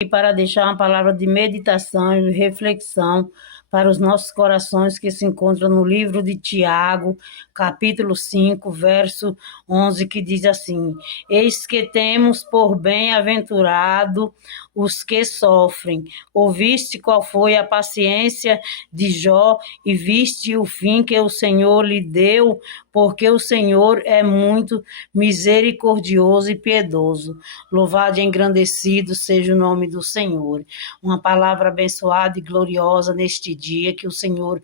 E para deixar uma palavra de meditação e reflexão para os nossos corações, que se encontra no livro de Tiago, capítulo 5, verso 11, que diz assim: Eis que temos por bem-aventurado os que sofrem. Ouviste qual foi a paciência de Jó e viste o fim que o Senhor lhe deu, porque o Senhor é muito misericordioso e piedoso. Louvado e engrandecido seja o nome do Senhor. Uma palavra abençoada e gloriosa neste dia que o Senhor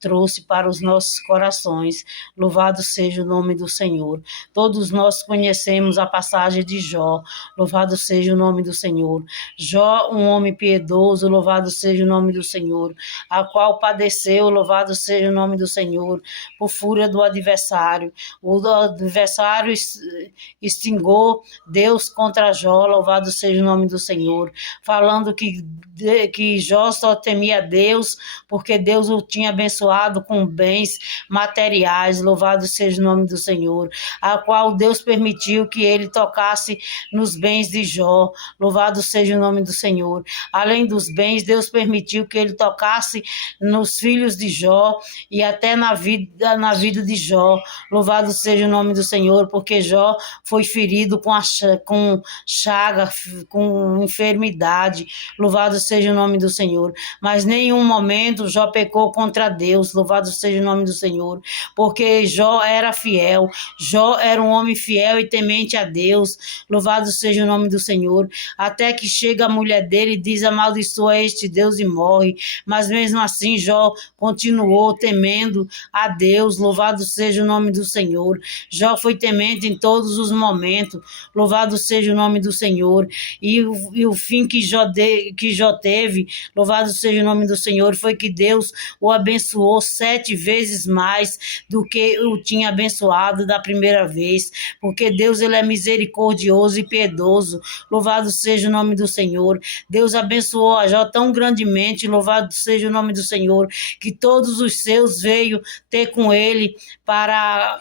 trouxe para os nossos corações. Louvado seja o nome do Senhor. Todos nós conhecemos a passagem de Jó. Louvado seja o nome do Senhor. Jó, um homem piedoso, louvado seja o nome do Senhor, a qual padeceu, louvado seja o nome do Senhor, por fúria do adversário. O adversário instigou Deus contra Jó, louvado seja o nome do Senhor, falando que Jó só temia Deus, porque Deus o tinha abençoado com bens materiais, louvado seja o nome do Senhor, a qual Deus permitiu que ele tocasse nos bens de Jó, louvado seja o nome do Senhor. Além dos bens, Deus permitiu que ele tocasse nos filhos de Jó e até na vida de Jó, louvado seja o nome do Senhor, porque Jó foi ferido com chaga, com enfermidade, louvado seja o nome do Senhor, mas nenhum momento Jó pecou contra Deus, louvado seja o nome do Senhor, porque Jó era fiel, Jó era um homem fiel e temente a Deus, louvado seja o nome do Senhor, até que chega a mulher dele e diz: amaldiçoa este Deus, e morre, mas mesmo assim Jó continuou temendo a Deus, louvado seja o nome do Senhor. Jó foi temente em todos os momentos, louvado seja o nome do Senhor, e o fim que Jó teve, louvado seja o nome do Senhor, foi que Deus o abençoou 7 vezes mais do que o tinha abençoado da primeira vez, porque Deus ele é misericordioso e piedoso, louvado seja o nome do Senhor. Deus abençoou a Jó tão grandemente, louvado seja o nome do Senhor, que todos os seus veio ter com ele para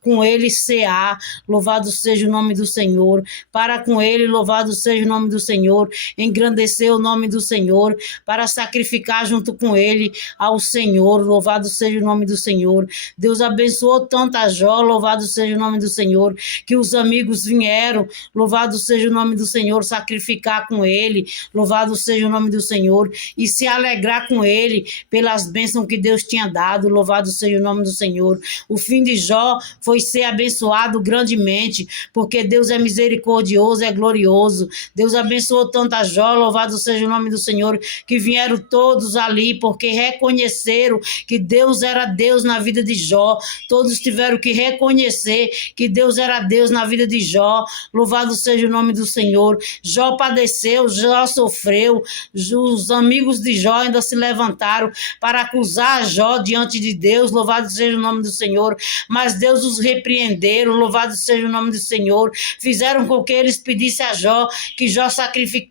com ele cear, louvado seja o nome do Senhor, para com ele, louvado seja o nome do Senhor, engrandecer o nome do Senhor, para sacrificar junto com ele ao Senhor, louvado seja o nome do Senhor. Deus abençoou tanto a Jó, louvado seja o nome do Senhor, que os amigos vieram, louvado seja o nome do Senhor, sacrificar com ele, louvado seja o nome do Senhor, e se alegrar com ele pelas bênçãos que Deus tinha dado, louvado seja o nome do Senhor. O fim de Jó foi ser abençoado grandemente, porque Deus é misericordioso, é glorioso. Deus abençoou tanto a Jó, louvado seja o nome do Senhor, que vieram todos ali, porque reconheceram que Deus era Deus na vida de Jó. Todos tiveram que reconhecer que Deus era Deus na vida de Jó, louvado seja o nome do Senhor. Jó padeceu, Jó sofreu, os amigos de Jó ainda se levantaram para acusar Jó diante de Deus, louvado seja o nome do Senhor, mas Deus os repreenderam, louvado seja o nome do Senhor, fizeram com que eles pedissem a Jó, que Jó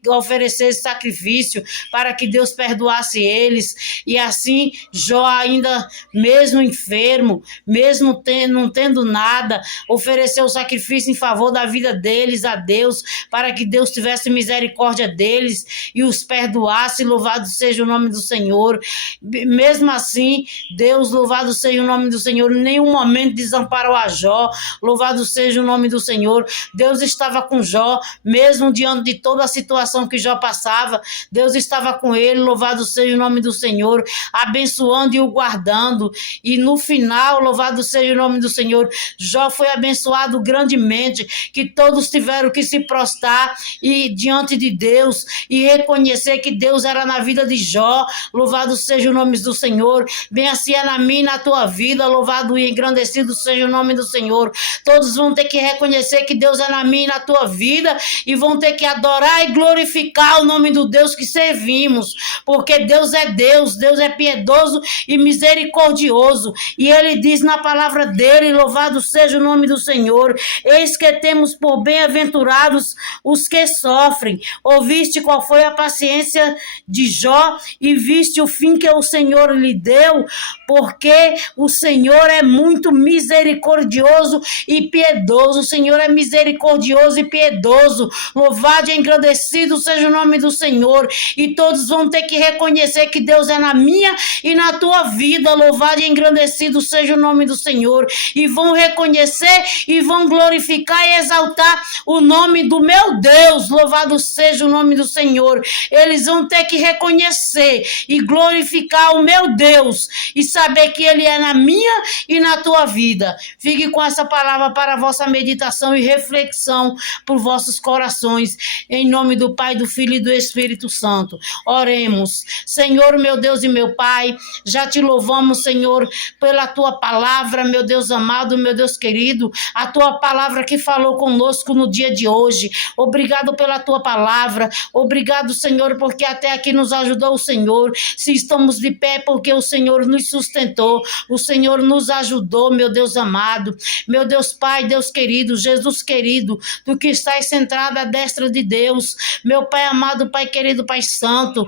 oferecesse sacrifício para que Deus perdoasse eles, e assim Jó ainda, mesmo enfermo, mesmo não tendo nada, ofereceu sacrifício em favor da vida deles a Deus, para que Deus tivesse misericórdia deles e os perdoasse, louvado seja o nome do Senhor. Mesmo assim, Deus, louvado seja o nome do Senhor, em nenhum momento desamparou a Jó, louvado seja o nome do Senhor. Deus estava com Jó, mesmo diante de toda a situação que Jó passava, Deus estava com ele, louvado seja o nome do Senhor, abençoando e o guardando, e no final, louvado seja o nome do Senhor, Jó foi abençoado grandemente, que todos tiveram que se prostrar e diante de Deus, e reconhecer que Deus era na vida de Jó, louvado seja o nome do Senhor. Bem assim é na minha e na tua vida, louvado e engrandecido seja o nome do Senhor. Todos vão ter que reconhecer que Deus é na minha e na tua vida, e vão ter que adorar e glorificar o nome do Deus que servimos, porque Deus é piedoso e misericordioso, e ele diz na palavra dele, louvado seja o nome do Senhor: eis que temos por bem-aventurados os que sofrem. Ouviste qual foi a paciência de Jó e viste o fim que o Senhor lhe deu, porque o Senhor é muito misericordioso misericordioso e piedoso. O Senhor é misericordioso e piedoso. Louvado e engrandecido seja o nome do Senhor. E todos vão ter que reconhecer que Deus é na minha e na tua vida. Louvado e engrandecido seja o nome do Senhor. E vão reconhecer e vão glorificar e exaltar o nome do meu Deus. Louvado seja o nome do Senhor. Eles vão ter que reconhecer e glorificar o meu Deus e saber que Ele é na minha e na tua vida. Fique com essa palavra para a vossa meditação e reflexão por vossos corações, em nome do Pai, do Filho e do Espírito Santo. Oremos. Senhor, meu Deus e meu Pai, já te louvamos, Senhor, pela tua palavra, meu Deus amado, meu Deus querido, a tua palavra que falou conosco no dia de hoje. Obrigado pela tua palavra. Obrigado, Senhor, porque até aqui nos ajudou o Senhor. Se estamos de pé, porque o Senhor nos sustentou, o Senhor nos ajudou, meu Deus amado, meu Deus Pai, Deus querido, Jesus querido, tu que estás centrado à destra de Deus, meu Pai amado, Pai querido, Pai santo,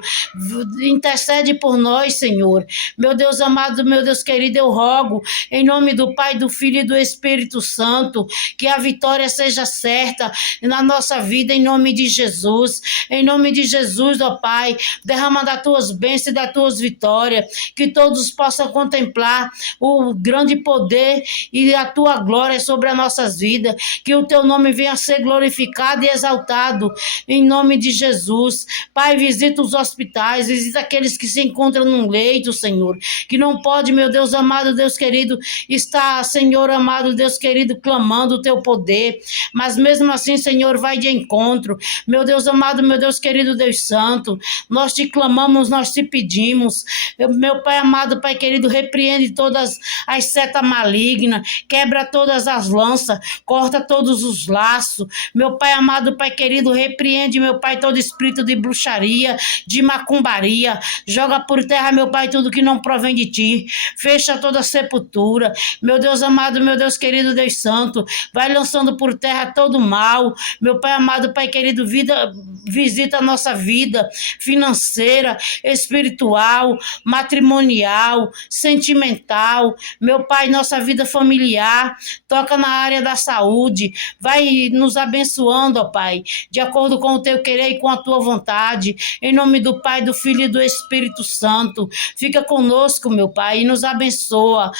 intercede por nós, Senhor, meu Deus amado, meu Deus querido, eu rogo, em nome do Pai, do Filho e do Espírito Santo, que a vitória seja certa na nossa vida, em nome de Jesus, ó Pai, derrama das tuas bênçãos e das tuas vitórias, que todos possam contemplar o grande poder e a tua glória sobre as nossas vidas, que o teu nome venha a ser glorificado e exaltado, em nome de Jesus. Pai, visita os hospitais, visita aqueles que se encontram num leito, Senhor, que não pode, meu Deus amado, Deus querido, estar, Senhor amado, Deus querido, clamando o teu poder, mas mesmo assim, Senhor, vai de encontro, meu Deus amado, meu Deus querido, Deus santo, nós te clamamos, nós te pedimos, meu Pai amado, Pai querido, repreende todas as setas malignas, quebra todas as lanças, corta todos os laços, meu Pai amado, Pai querido, repreende, meu Pai, todo espírito de bruxaria, de macumbaria, joga por terra, meu Pai, tudo que não provém de ti, fecha toda sepultura, meu Deus amado, meu Deus querido, Deus santo, vai lançando por terra todo mal, meu Pai amado, Pai querido, visita a nossa vida financeira, espiritual, matrimonial, sentimental, meu Pai, nossa vida familiar, toca na área da saúde, vai nos abençoando, ó Pai, de acordo com o teu querer e com a tua vontade, em nome do Pai, do Filho e do Espírito Santo, fica conosco, meu Pai, e nos abençoa,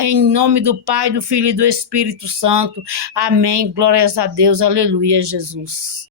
em nome do Pai, do Filho e do Espírito Santo, amém, glórias a Deus, aleluia, Jesus.